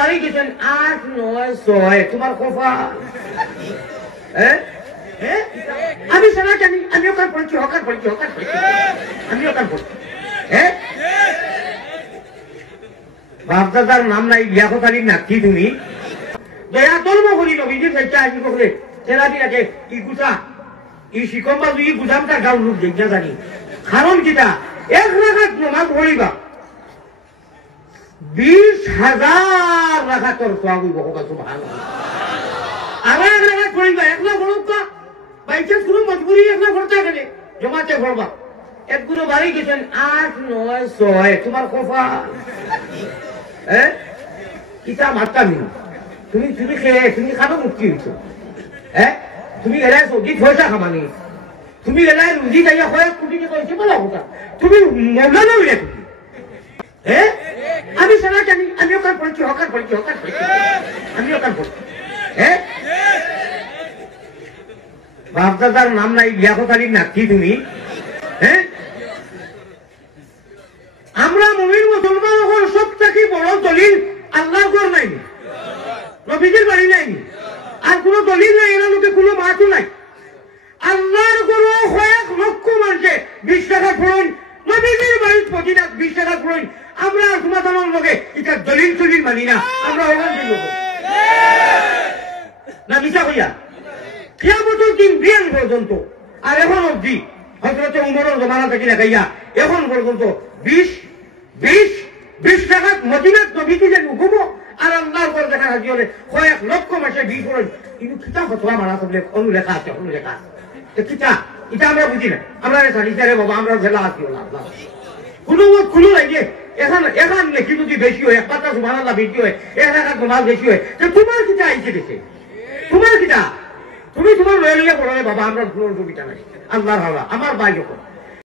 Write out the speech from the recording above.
বাড়ি গেছেন 8, 9, 6 তোমার কফা আমি সারা জানি আমি ওখান পড়ছি আমি ওখান পড়ছি বাপদাদার নাম নাই ইয়াকতালির নাকি তুমি দয়া ধর্ম করি নবীজির ফেলতে আসি করে তেরাদি রাখে ই গুছা ই শিকম্বা দুই গুছামটা গাও লোক দেখনা জানি কারণ কিটা 1 রাকাত নামাজ পড়িবা 20,000 রাকাত তোর সওয়াব হইব সুবহানাল্লাহ আর 1 রাকাত পড়িবা 1 লাখ পড়বা বাইচান্স কোনো মজবুরি 1 লাখ পড়তে গেলে জমাতে পড়বা একগুলো বাড়ি গেছেন 8, 9, 6 তোমার কফা কিতা মারতাম তুমি তুমি খেয়ে তুমি খানো মুক্তি হইছো তুমি এলাই সবজি পয়সা খামানি তুমি এলাই রুজি যাইয়া কয়েক কোটি টাকা হয়েছে বলা কথা তুমি মৌলানা হইলে তুমি আমি সারা জানি আমি ওখান পড়ছি আমি ওখান পড়ছি বাপদাদার নাম নাই ইয়াকতালির নাকি তুমি আমরা মুমিন মুসলমান হল সব থেকে বড় দলিল আল্লাহর ঘর নাই নবীজির বাড়ি নাই আর কোন দলিল নাই এর লোকে কোনো মাঠও নাই আল্লাহর ঘর কয়েক লক্ষ মানুষে 20 টাকা ফোড়ন নবীজির বাড়ির প্রতিটা 20 টাকা ফোড়ন আমরা সমাধানের লোকে এটা দলিল টলিল মানি না আমরা ওখান দিব না মিশা হইয়া কিয়ামতের দিন বিয়ান পর্যন্ত আর এখন অবধি হযরত উমরের জমানা থেকে লাগাইয়া এখন পর্যন্ত 20 টাকা মদিনাত নবীকে যে হুকুম আর আল্লাহর ঘর দেখা হাজি হলে কয়েক লক্ষ মাসে 20 ফোড়ন কিন্তু কিতাব ফতোয়া মারা সব অনুলেখা আছে তো কিতা এটা আমরা বুঝি না আমরা সারিসারে বাবা আমরা জেলা আছি আল্লাহ কোনো লাগে এখন নাকি যদি বেশি হয় 1 পাতা সুবহানাল্লাহ বেশি হয় 1 টাকা নামাজ বেশি হয় তো তোমার কিতা আইছে দেশে তোমার কিতা তুমি তোমার লয়ে পড়লে বাবা আমরা ফুলের কবিতা নাই আল্লাহর হাওলা আমার ভাই যখন